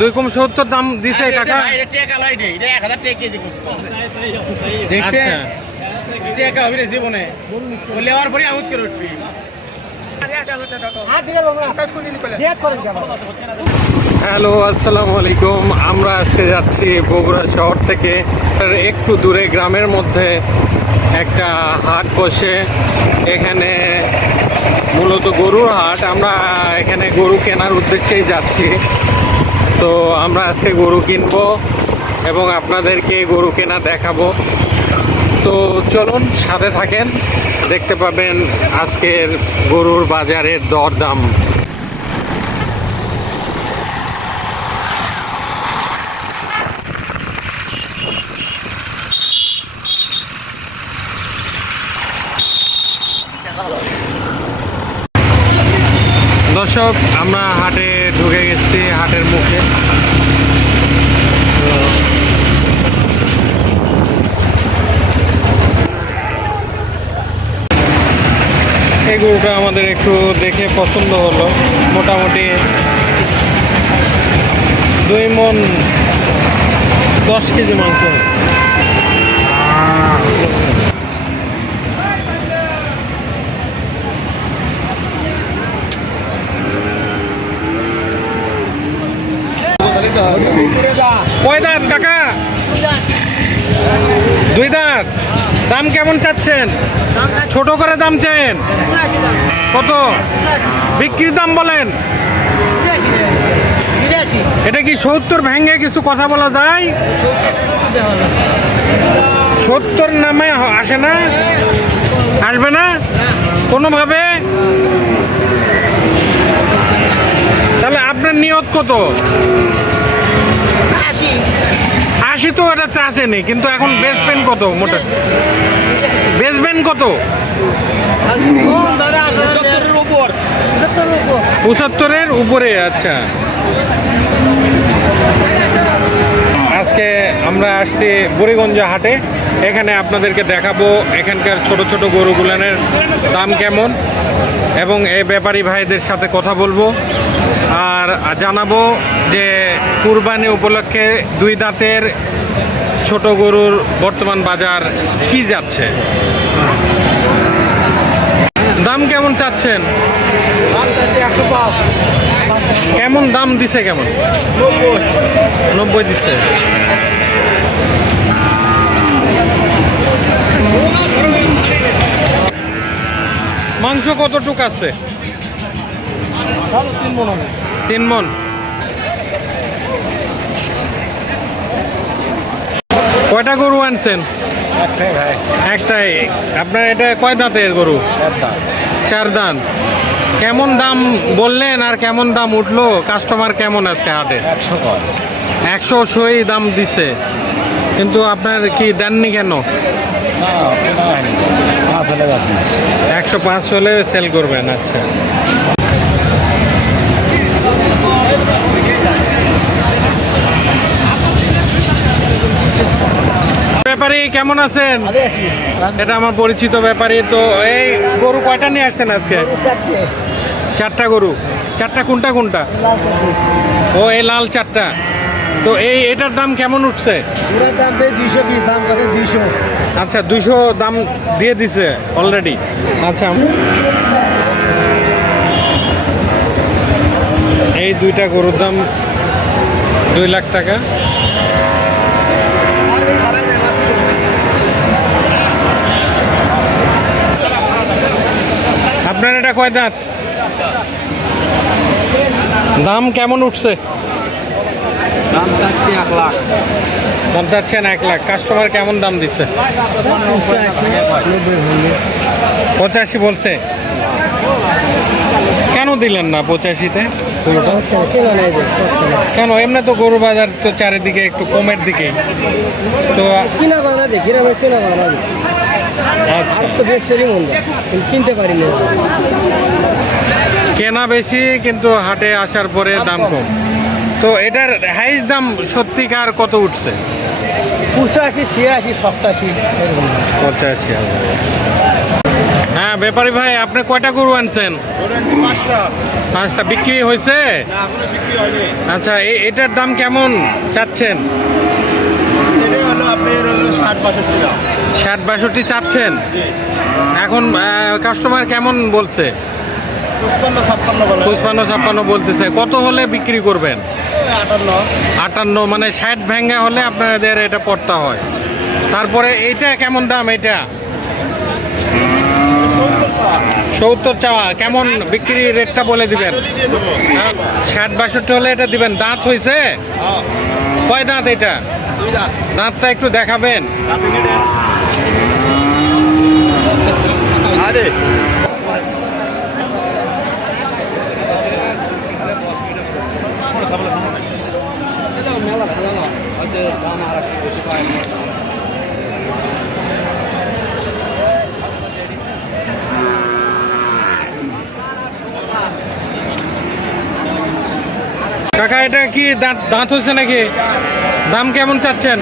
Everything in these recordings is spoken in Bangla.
2,70 দাম দিছে কাকা। হ্যালো, আসসালামু আলাইকুম। আমরা আজকে যাচ্ছি বগুড়া শহর থেকে একটু দূরে গ্রামের মধ্যে একটা হাট বসে। এখানে মূলত গরুর হাট। আমরা এখানে গরু কেনার উদ্দেশ্যেই যাচ্ছি। তো আমরা আজকে গরু কিনবো এবং আপনাদেরকে গরু কেনা দেখাবো। তো চলুন, সাথে থাকেন, দেখতে পাবেন আজকের গরুর বাজারের দরদাম। দর্শক, আমরা হাটে ঢুকে গেছি, হাটের মুখে। এই গরুটা আমাদের একটু দেখে পছন্দ হলো। মোটামুটি 2 মণ 10 কেজি মাংস। কয় দাঁত কাকা? 2 দাঁত। দাম কেমন চাচ্ছেন? ছোট করে দাম চান কত? বিক্রির দাম বলেন। এটা কি 70 ভেঙে কিছু কথা বলা যায়? 70 নামে আসে না? আসবে না কোনোভাবে? তাহলে আপনার নিয়ত কত? 80 তো এটা চাষেনি, কিন্তু এখন বেচবেন কত? মোটা বেচবেন কত? 75-এর উপরে। আচ্ছা, আজকে আমরা আসছি বুড়িগঞ্জ হাটে। এখানে আপনাদেরকে দেখাবো এখানকার ছোট ছোট গরুগুলানের দাম কেমন, এবং এই ব্যাপারী ভাইদের সাথে কথা বলবো আর জানাবো যে কুরবানি উপলক্ষে 2 দাঁতের ছোট গরুর বর্তমান বাজার কি যাচ্ছে। দাম কেমন চাচ্ছেন? 105। কেমন দাম দিছে? কেমন? 90 দিচ্ছে। মাংস কতটুক আছে? 3 মণ। 3 মণ। কয়টা গরু আনছেন? একটাই। আপনার এটা কয় দাঁতের গরু? 4 দাঁত। কেমন দাম বললেন আর কেমন দাম উঠলো? কাস্টমার কেমন আজকে হাটে? 100 সই দাম দিছে, কিন্তু আপনার কি দেননি কেন? 105 হলে সেল করবেন। আচ্ছা, ব্যাপারী কেমন আছেন? এটা আমার পরিচিত ব্যাপারী। তো এই গরু কয়টা নিয়ে আসছেন আজকে? 4টা গরু। 4টা কোনটা কোনটা? ও, এই লাল 4টা। তো এটার দাম কেমন উঠছে? 220 দাম কাছে 200। আচ্ছা, 200 দাম দিয়ে দিছে অলরেডি। আচ্ছা, এই 2টা গরুর দাম 2 লাখ টাকা। আপনার এটা কয় দাঁত? দাম কেমন উঠছে? দাম চাচ্ছি 1 লাখ। দাম চাচ্ছেন 1 লাখ। কাস্টমার কেমন দাম দিচ্ছে? 85 বলছে। কেন দিলেন না 85-তে? কেন? এমনি তো গরু বাজার তো চারিদিকে একটু কমের দিকে। তো কিনা বানা দেখি কিনা বানা আচ্ছা, তো বেশ কিনতে পারি না। কেনা বেশি কিন্তু হাটে আসার পরে দাম কম। তো এটার হাইস্ট দাম সত্যিকার কত উঠছে? 85, 86, 87। 85,000। হ্যাঁ ব্যাপারী ভাই, আপনি কয়টা গরু আনছেন? পাঁচটা। বিক্রি হয়েছে? আচ্ছা, এটার দাম কেমন চাচ্ছেন? 60-62 চাচ্ছেন। এখন কাস্টমার কেমন বলছে? 55-56 বলতেছে। কত হলে বিক্রি করবেন? 58, মানে 60 ভেঙে হলে আপনাদের এটা পড়তা হয়। তারপরে এইটা কেমন দাম? এটা 70 চাওয়া। কেমন বিক্রি রেটটা বলে দিবেন? 60-62 হলে এটা দিবেন। দাঁত হয়েছে? কয় দাঁত এটা? দাঁতটা একটু দেখাবেন? কাকা, এটা কি দাঁত দাঁত হয়েছে নাকি? দাম কেমন চাচ্ছেন?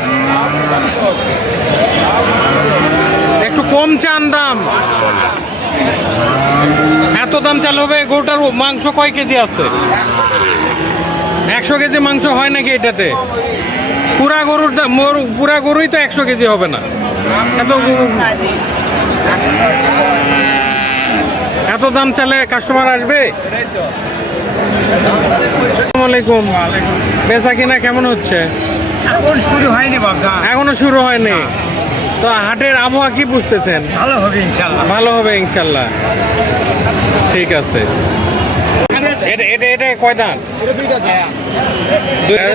একটু কম চান দাম? এত দাম চালু হবে? গরুটার মাংস কয় কেজি আছে? 100 কেজি মাংস হয় নাকি এটাতে? পুরা গরুর দাম, পুরা গরুই তো 100 কেজি হবে না। এত দাম চালে কাস্টমার আসবে? আসসালামু আলাইকুম। বেচা কিনা কেমন হচ্ছে? এখন শুরু হয়নি বাবা। এখনো শুরু হয়নি। তো হাটের আবহাওয়া কি বুঝতেছেন? ভালো হবে ইনশাল্লাহ। ভালো হবে ইনশাল্লাহ। ঠিক আছে। এটা এটা এটা কয় দাঁত?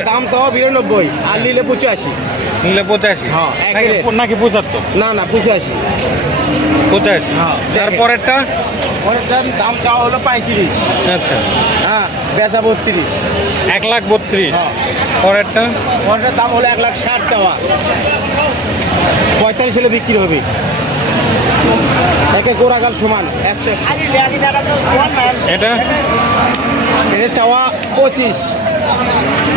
দাম সহ 92 আর নিলে 85। নিলে 85? হ্যাঁ, একই রেট। নাকি 75? না 85। 85। হ্যাঁ, তারপরেরটা? পরের দাম চাওয়া হলো 35। আচ্ছা, হ্যাঁ, বেচা 32। 1,32,000। হ্যাঁ। পরেরটা? পরের দাম হলো 1,60,000 চাওয়া। 45 হলে বিক্রি হবে। একে গোড়াগাল সমান 100। এটা? এটা চাওয়া 25।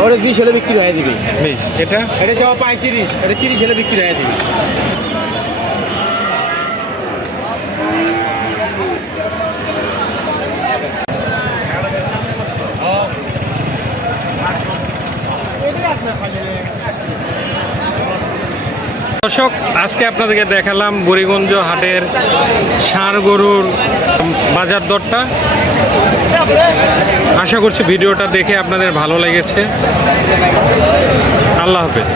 ওটা 20 হলে বিক্রি হয়ে দিবি। বেশ। এটা? এটা চাওয়া 35। এটা 30 হলে বিক্রি হয়ে দিবি। দর্শক, আজকে আপনাদেরকে দেখালাম বুড়িগঞ্জ হাটের ষাঁড় গরুর বাজার দরটা। আশা করছি ভিডিওটা দেখে আপনাদের ভালো লেগেছে। আল্লাহ হাফেজ।